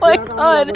my god.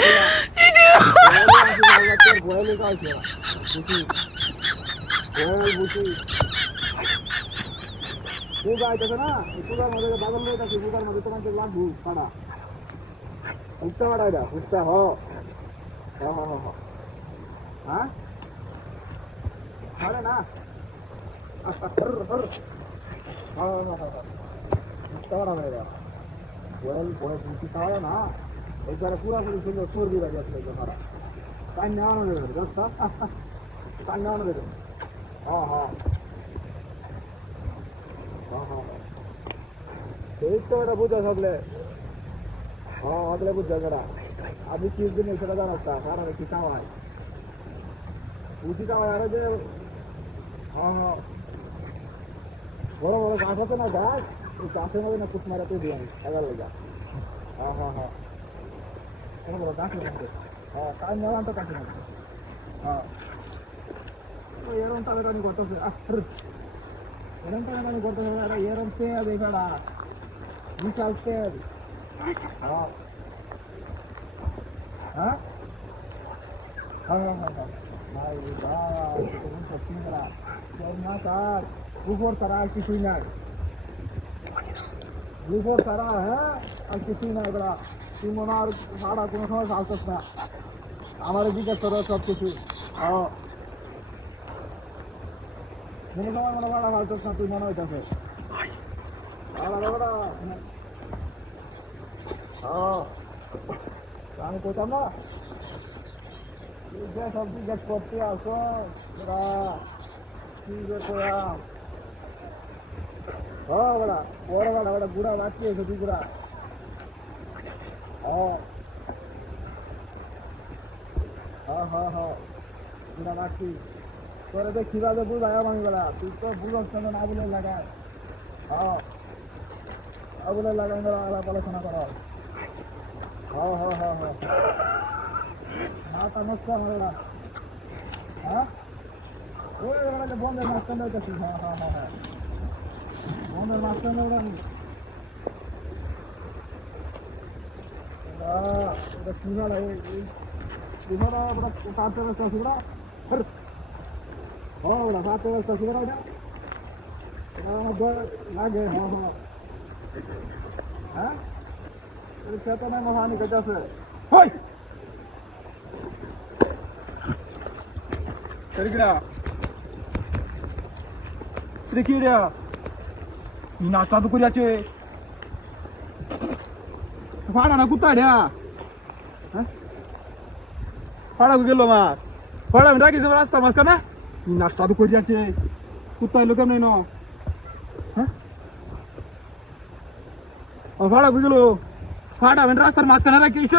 বুঝা থাকলে বুঝা করা আপনি কি দিনে সেটা জানাচ্ছা কারণ কি খাওয়ায় বুঝি খাওয়ায় আরো যে বড় বড় গাছ আছে না গাছ ওই গাছের মধ্যে না কুচ মারাতে দিয়ে এগার লেগা বড় গাছ কাজ নেওয়া তো কাছে না এরম টাকাটানি করতেছে এরম টাকাটানি করতেছে এরম তেল এখানে বিশাল তেল উপর তারা আর কিছুই নাই উপর তারা আর কিছুই নাই এগুলা তুই মনে আর ভাড়া কোনো সময় চালতেস না আমার জিজ্ঞেস করো সব কিছু কোনো সময় মনে ভাড়া ফালতেস না তুই মনে হইতেছে আমি কোথাও না সব জিজ্ঞেস করতে আসো কি যে করাম বড় বড় বুড়া বাচ্চি এসে তুই বুড়া বুড়া বাচ্চি তোরে তো কিভাবে বুঝাই আমি বেলা তুই তো বুঝস না আবুলের লাগায় আবুলের লাগাই আলাপ আলোচনা কর মাথা নষ্ট আমার ওই বন্ধের মাঝখান দেখেছি বন্ধের মাঝখান সাতটা ব্যবস্থা আছে ওরা সাতটা ব্যবস্থা আছে লাগে চেতনায় মহানি কেটে আছে নাস্তা তো করে আছে ফাড়া না কুত্তা ফাড়া গেল মাছ ফাড়া আমি রাখিস রাস্তা মাঝখানে নাস্তা তো করে আছে কুত্তা এলো কেমন ন ফাড়া গেল ফাড়া রাস্তার মাঝখানে রাখিস